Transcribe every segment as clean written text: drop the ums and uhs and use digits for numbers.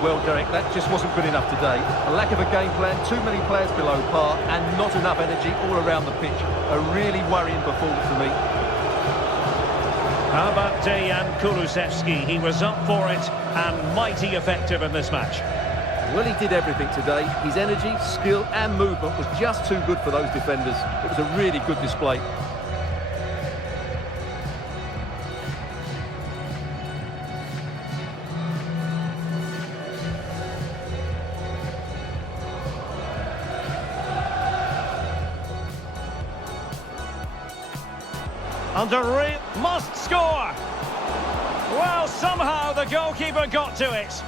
Well, Derek, that just wasn't good enough today. A lack of a game plan, too many players below par, and not enough energy all around the pitch. A really worrying performance for me. How about Dejan Kulusevski? He was up for it and mighty effective in this match. Well, he did everything today. His energy, skill and movement was just too good for those defenders. It was a really good display. Must score! Well, somehow the goalkeeper got to it.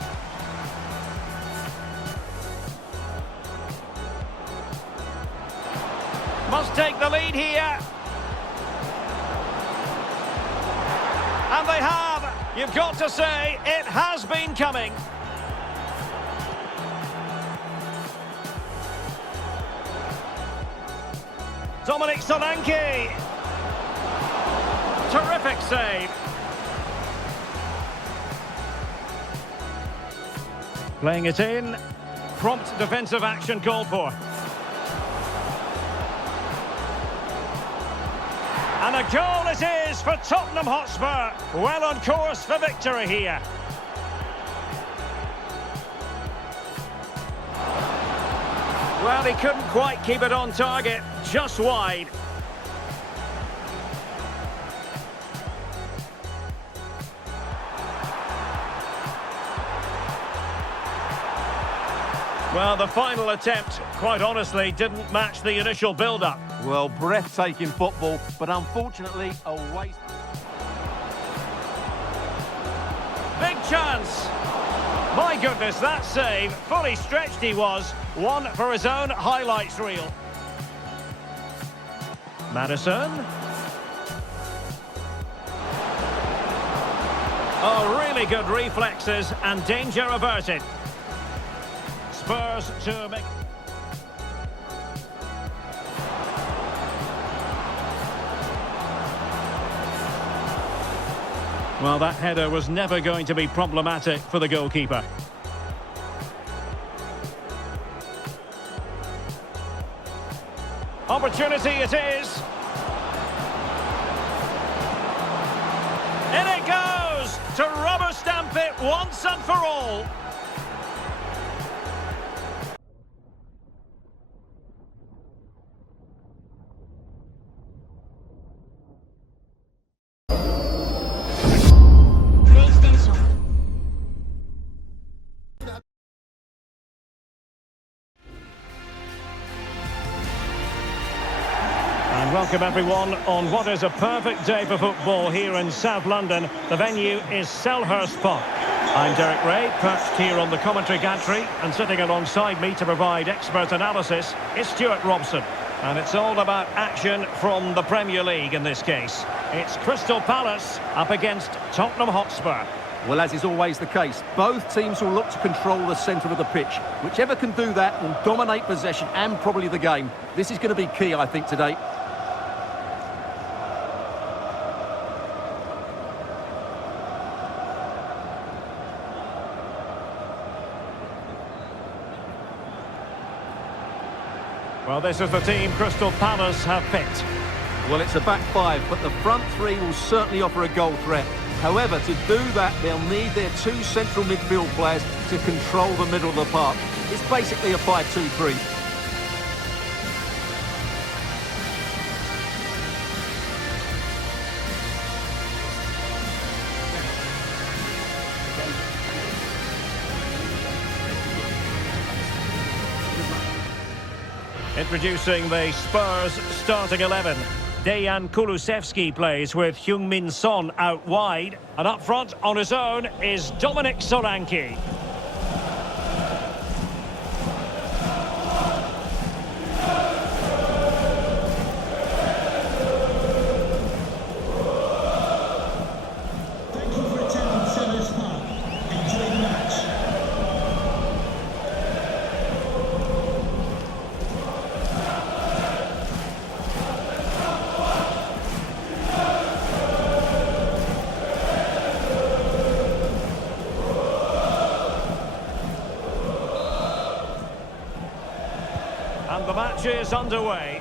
Must take the lead here. And they have. You've got to say, it has been coming. Dominic Solanke. Terrific save. Playing it in. Prompt defensive action called for. And a goal it is for Tottenham Hotspur. Well on course for victory here. Well, he couldn't quite keep it on target. Just wide. Well, the final attempt, quite honestly, didn't match the initial build-up. Well, breathtaking football, but unfortunately a waste. Big chance. My goodness, that save, fully stretched he was. One for his own highlights reel. Maddison. Oh, really good reflexes and danger averted. Spurs to make... Well, that header was never going to be problematic for the goalkeeper. Opportunity it is. In it goes to rubber stamp it once and for all. Welcome everyone on what is a perfect day for football here in South London. The venue is Selhurst Park. I'm Derek Ray, perched here on the commentary gantry, and sitting alongside me to provide expert analysis is Stuart Robson. And it's all about action from the Premier League in this case. It's Crystal Palace up against Tottenham Hotspur. Well, as is always the case, both teams will look to control the centre of the pitch. Whichever can do that will dominate possession and probably the game. This is going to be key, I think, today. Well, this is the team Crystal Palace have picked. Well, it's a back five, but the front three will certainly offer a goal threat. However, to do that, they'll need their two central midfield players to control the middle of the park. It's basically a 5-2-3. Introducing the Spurs starting 11. Dejan Kulusevski plays with Heung-min Son out wide. And up front on his own is Dominic Solanke. Thank you for attending Selhurst Park. Enjoy the match. the match is underway.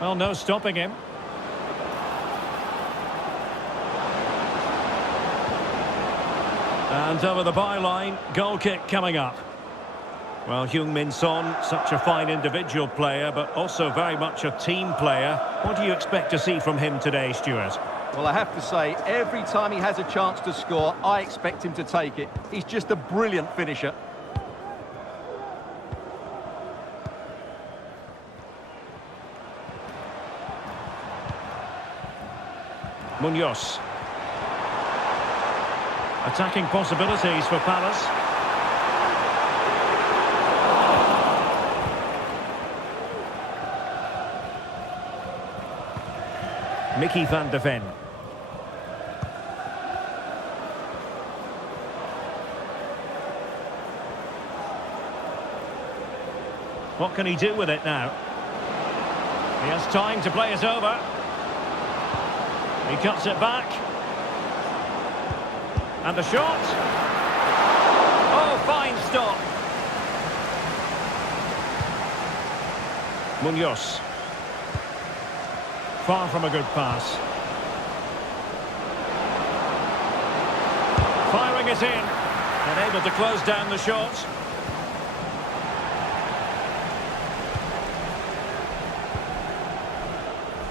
Well, no stopping him. And over the byline, goal kick coming up. Well, Heung-min Son, such a fine individual player, but also very much a team player. What do you expect to see from him today, Stuart? Well, I have to say, every time he has a chance to score, I expect him to take it. He's just a brilliant finisher. Munoz. Attacking possibilities for Palace. Mickey van de Ven. What can he do with it now? He has time to play it over. He cuts it back. And the shot. Oh, fine stop. Munoz. Far from a good pass. Firing it in. And able to close down the shot.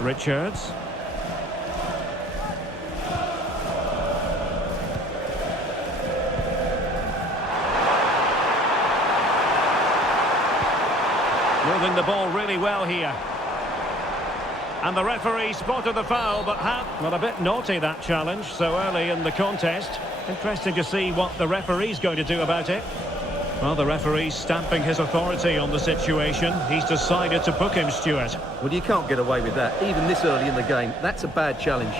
Richards. Moving the ball really well here. And the referee spotted the foul, but well, a bit naughty, that challenge, so early in the contest. Interesting to see what the referee's going to do about it. Well, the referee's stamping his authority on the situation. He's decided to book him, Stuart. Well, you can't get away with that, even this early in the game. That's a bad challenge.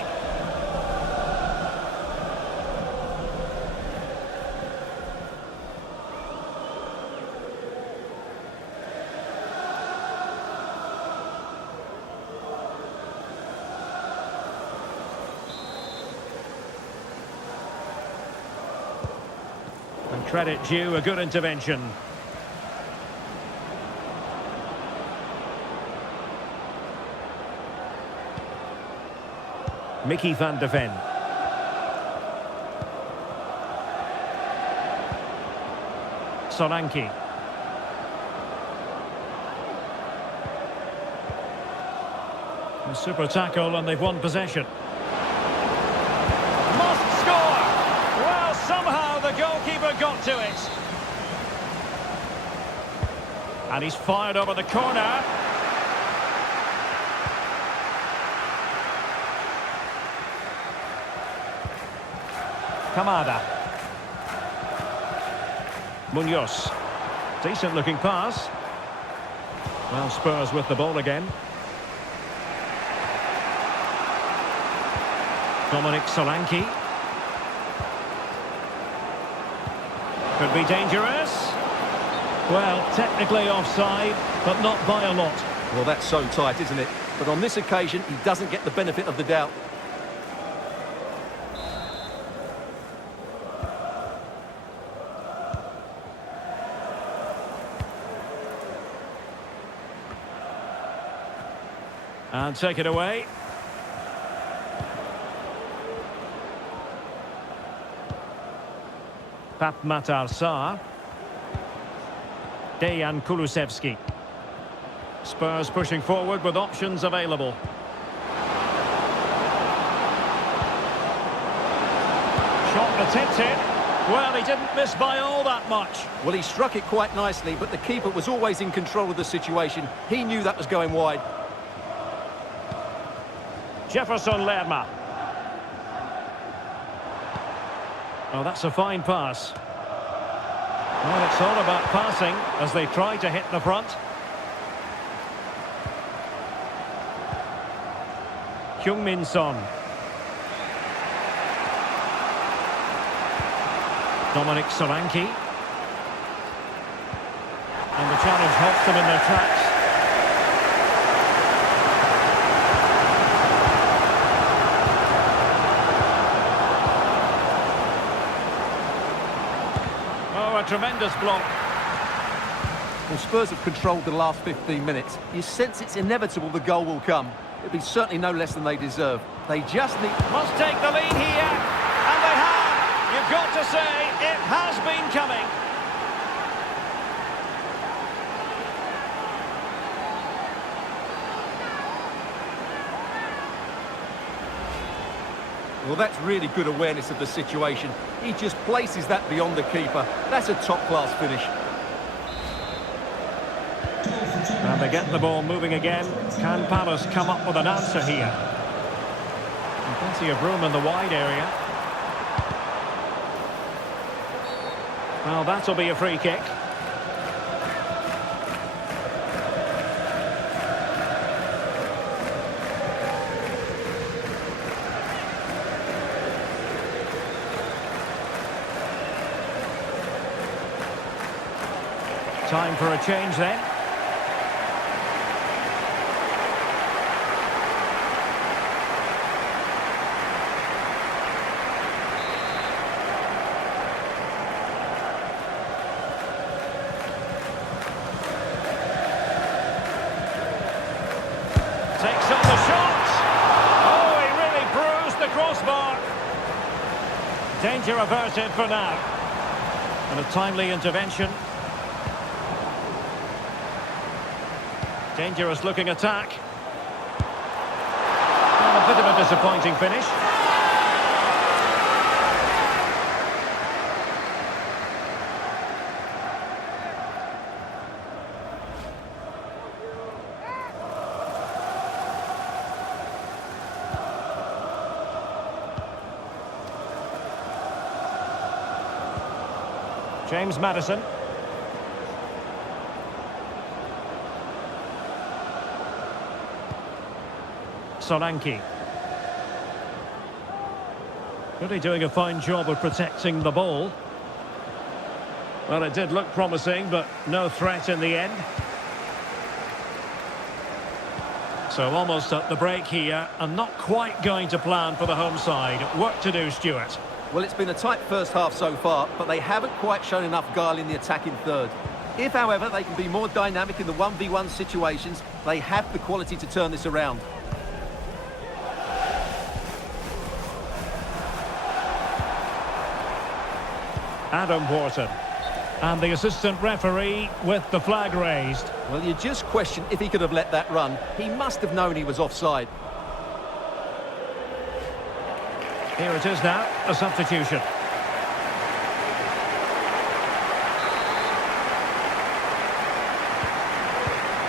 And credit due, a good intervention. Mickey van de Ven. Solanke. A super tackle and they've won possession. Must score! Well, somehow the goalkeeper got to it. And he's fired over the corner. Kamada. Munoz. Decent looking pass. Well, Spurs with the ball again. Dominic Solanke. Could be dangerous. Well, technically offside, but not by a lot. Well, that's so tight, isn't it? But on this occasion, he doesn't get the benefit of the doubt. And take it away. Pap Matar Sarr. Dejan Kulusevski. Spurs pushing forward with options available. Shot attempted. Well, he didn't miss by all that much. Well, he struck it quite nicely, but the keeper was always in control of the situation. He knew that was going wide. Jefferson Lerma. Oh, that's a fine pass. Well, it's all about passing as they try to hit the front. Heung-min Son. Dominic Solanke. And the challenge halts them in their tracks. tremendous block. Well, Spurs have controlled the last 15 minutes. You sense it's inevitable the goal will come. It'll be certainly no less than they deserve. They just need... Must take the lead here. And they have. You've got to say, it has been coming. Well, that's really good awareness of the situation. He just places that beyond the keeper. That's a top-class finish. And they get the ball moving again. Can Palace come up with an answer here? Plenty of room in the wide area. Well, that'll be a free kick. Time for a change then. Takes on the shot. Oh, he really bruised the crossbar. Danger averted for now. And a timely intervention. Dangerous looking attack. And a bit of a disappointing finish. James Maddison. Solanke. Really doing a fine job of protecting the ball. Well, it did look promising, but no threat in the end. So almost at the break here, and not quite going to plan for the home side. Work to do, Stuart. Well, it's been a tight first half so far, but they haven't quite shown enough guile in the attacking third. If, however, they can be more dynamic in the 1v1 situations, they have the quality to turn this around. Adam Wharton. And the assistant referee with the flag raised. Well, you just question if he could have let that run. He must have known he was offside. Here it is now, a substitution.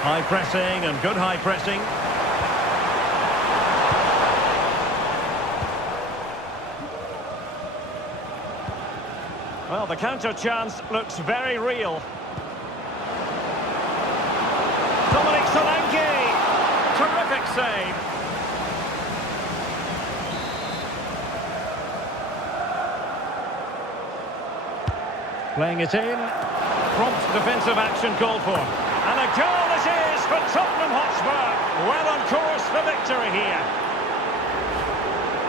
High pressing and good high pressing. Well, the counter chance looks very real. Dominic Solanke. Terrific save. Playing it in. Prompt defensive action called for. And a goal it is for Tottenham Hotspur. Well on course for victory here.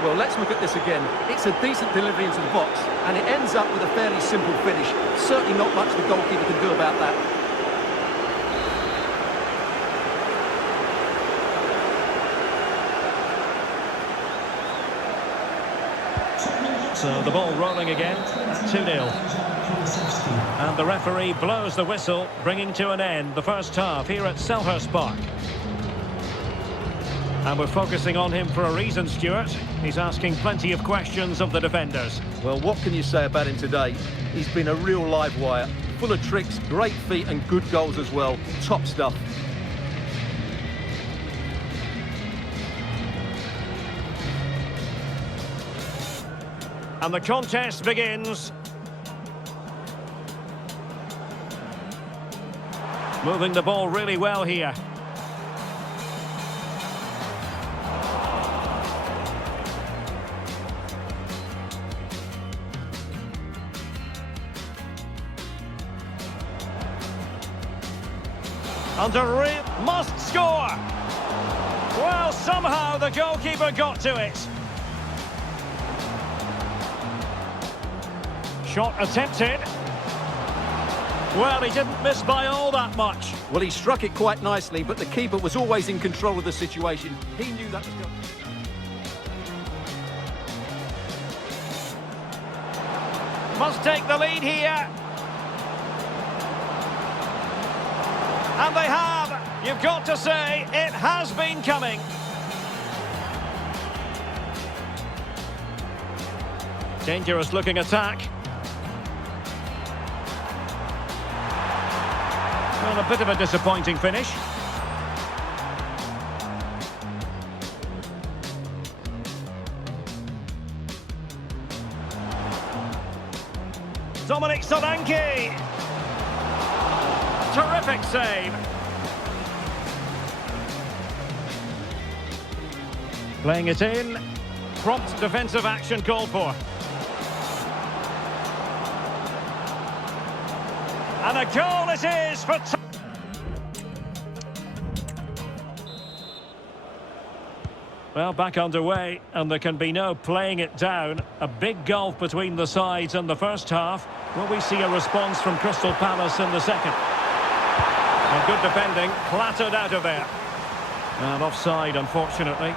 Well, let's look at this again. It's a decent delivery into the box, and it ends up with a fairly simple finish. Certainly not much the goalkeeper can do about that. So the ball rolling again, 2-0. And the referee blows the whistle, bringing to an end the first half here at Selhurst Park. And we're focusing on him for a reason, Stuart. He's asking plenty of questions of the defenders. Well, what can you say about him today? He's been a real live wire. Full of tricks, great feet and good goals as well. Top stuff. And the contest begins. Moving the ball really well here. Must score! Well, somehow the goalkeeper got to it. Shot attempted. Well, he didn't miss by all that much. Well, he struck it quite nicely, but the keeper was always in control of the situation. He knew that was going. Must take the lead here. And they have. You've got to say, it has been coming. Dangerous looking attack. Well, a bit of a disappointing finish. Dominic Solanke. Terrific save. Playing it in. Prompt defensive action called for. And a goal it is for... Well, back underway, and there can be no playing it down. A big gulf between the sides in the first half. Will we see a response from Crystal Palace in the second? And good defending, clattered out of there. And offside, unfortunately.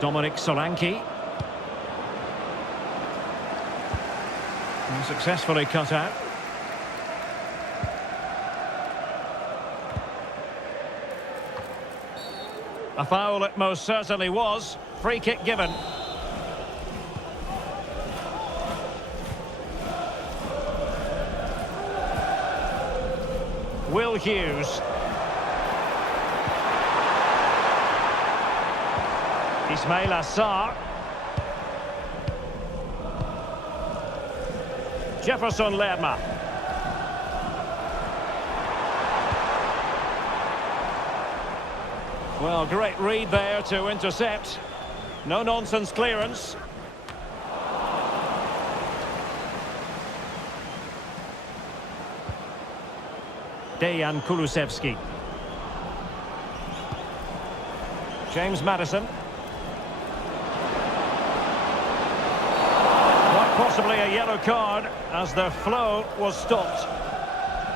Dominic Solanke. And successfully cut out. A foul it most certainly was. Free kick given. Will Hughes. Ismail Assar. Jefferson Lerma. Well, great read there to intercept. No-nonsense clearance. Dejan Kulusevski. James Maddison. Possibly a yellow card as their flow was stopped.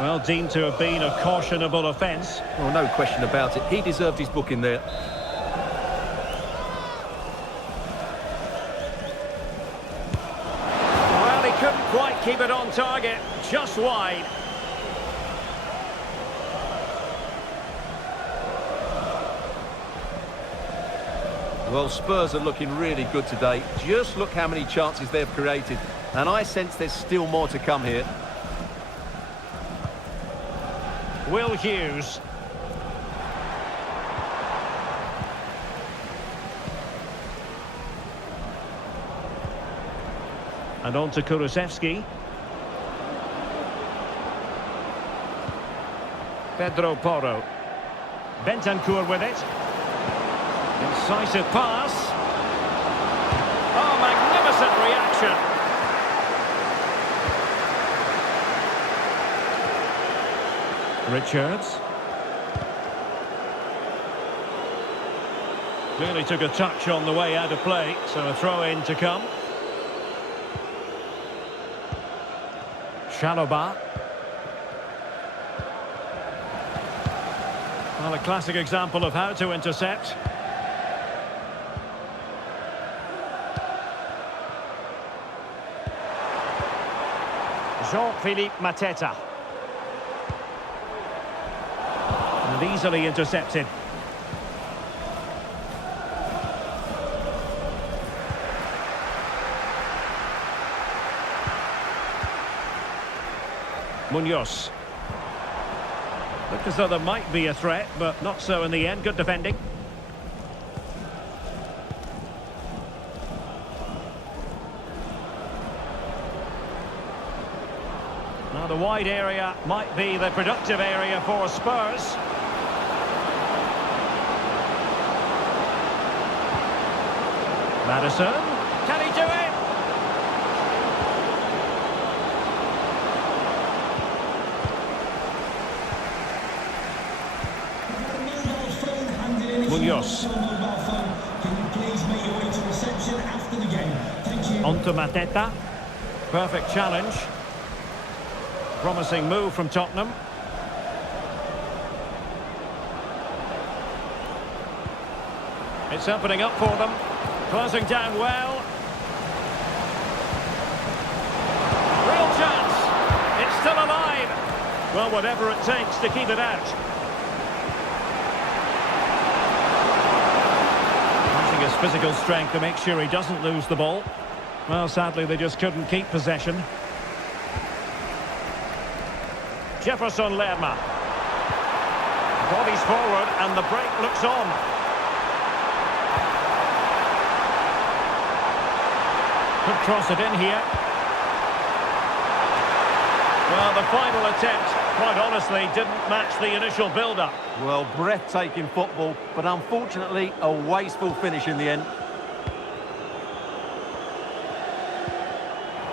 Well, deemed to have been a cautionable offence. Well, no question about it. He deserved his booking there. Well, he couldn't quite keep it on target. Just wide. Well, Spurs are looking really good today. Just look how many chances they've created. And I sense there's still more to come here. Will Hughes. And on to Kulusevski. Pedro Porro. Bentancur with it. Incisive pass. Oh, magnificent reaction. Richards. Clearly took a touch on the way out of play, so a throw-in to come. Chalobah. Well, a classic example of how to intercept. Jean-Philippe Mateta. And easily intercepted. Munoz. Looked as though there might be a threat, but not so in the end. Good defending. Now the wide area might be the productive area for Spurs. Maddison. Can he do it? Munoz. Your mobile phone, can you please make your way to reception after the game? Thank you. On to Mateta. Perfect challenge. Promising move from Tottenham. It's opening up for them. Closing down well. Real chance. It's still alive. Well, whatever it takes to keep it out. Using his physical strength to make sure he doesn't lose the ball. Well, sadly, they just couldn't keep possession. Jefferson Lerma. Bodies forward and the break looks on. Could cross it in here. Well, the final attempt, quite honestly, didn't match the initial build-up. Well, breathtaking football, but unfortunately a wasteful finish in the end.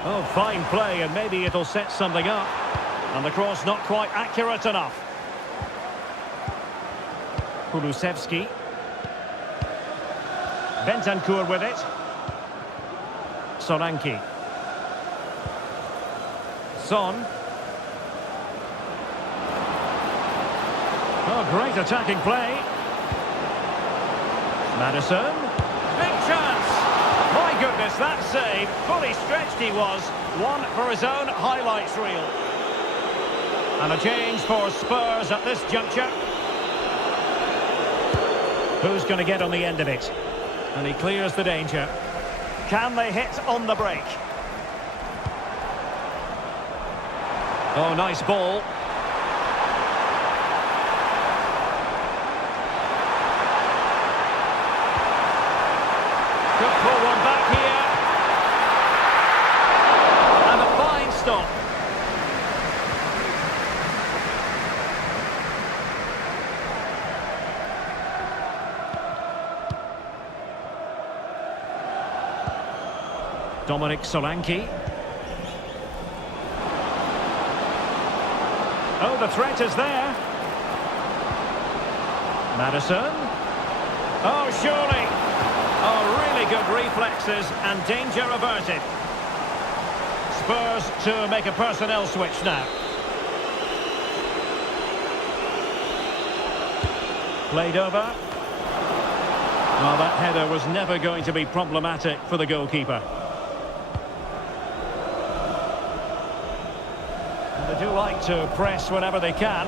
Oh, fine play, and maybe it'll set something up. And the cross not quite accurate enough. Kulusevski. Bentancur with it. Solanke. Son. Oh, great attacking play. Maddison. Big chance. My goodness, that save. Fully stretched he was. One for his own highlights reel. And a change for Spurs at this juncture. Who's going to get on the end of it? And he clears the danger. Can they hit on the break? Oh, nice ball. Could pull one back here. And a fine stop. Dominic Solanke. Oh, the threat is there. Maddison. Oh, surely. Oh, really good reflexes and danger averted. Spurs to make a personnel switch now. Played over. Well, that header was never going to be problematic for the goalkeeper. They do like to press whenever they can.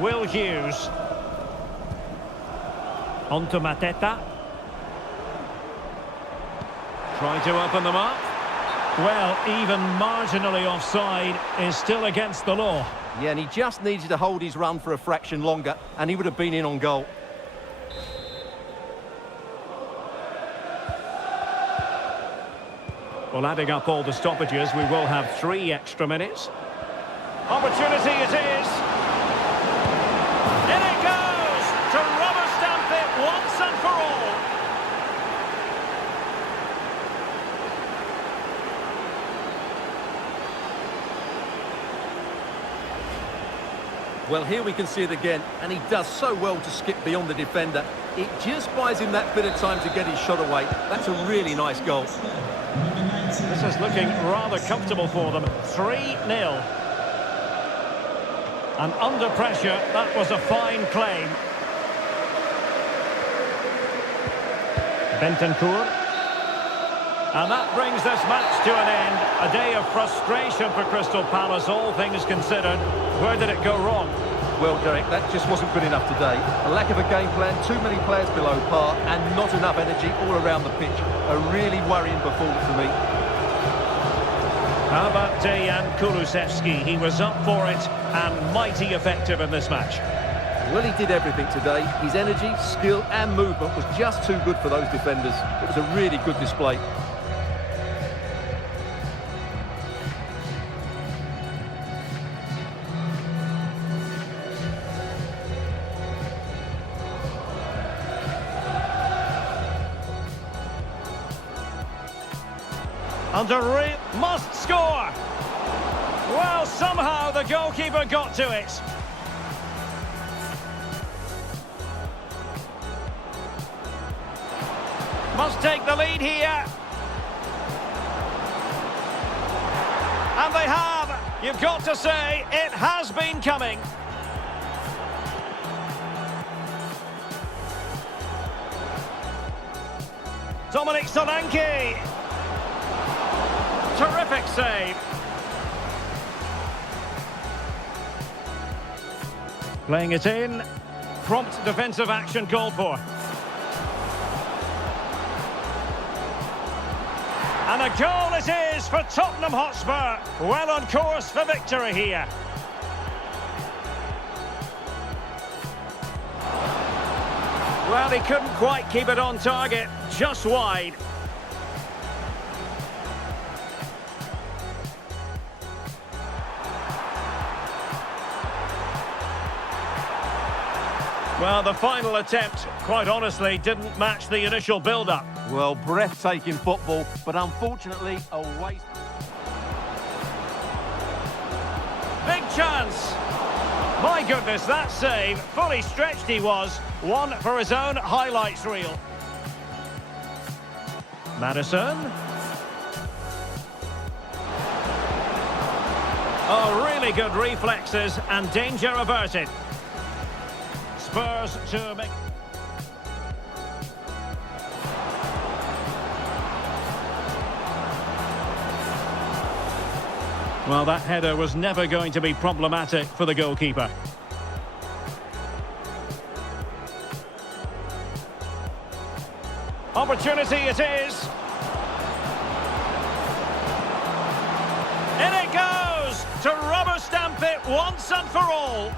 Will Hughes. On to Mateta. Trying to open them up. Well, even marginally offside is still against the law. Yeah, and he just needed to hold his run for a fraction longer, and he would have been in on goal. Well, adding up all the stoppages, we will have 3 extra minutes. Opportunity it is. In it goes to rubber stamp it once and for all. Well, here we can see it again, and he does so well to skip beyond the defender. It just buys him that bit of time to get his shot away. That's a really nice goal. This is looking rather comfortable for them. 3-0. And under pressure, that was a fine claim. Bentancur. And that brings this match to an end. A day of frustration for Crystal Palace, all things considered. Where did it go wrong? Well, Derek, that just wasn't good enough today. A lack of a game plan, too many players below par, and not enough energy all around the pitch. A really worrying performance for me. How about Dejan Kulusevski? He was up for it and mighty effective in this match. Well, he did everything today. His energy, skill and movement was just too good for those defenders. It was a really good display. Under must score. Well, somehow the goalkeeper got to it. Must take the lead here. And they have. You've got to say, it has been coming. Dominic Solanke. Terrific save. Playing it in. Prompt defensive action called for. And a goal it is for Tottenham Hotspur. Well on course for victory here. Well, he couldn't quite keep it on target, just wide. Well, the final attempt, quite honestly, didn't match the initial build-up. Well, breathtaking football, but unfortunately a waste. Big chance. My goodness, that save, fully stretched he was. One for his own highlights reel. Maddison. Oh, really good reflexes and danger averted. Spurs to make... Well, that header was never going to be problematic for the goalkeeper. Opportunity it is. In it goes to rubber stamp it once and for all.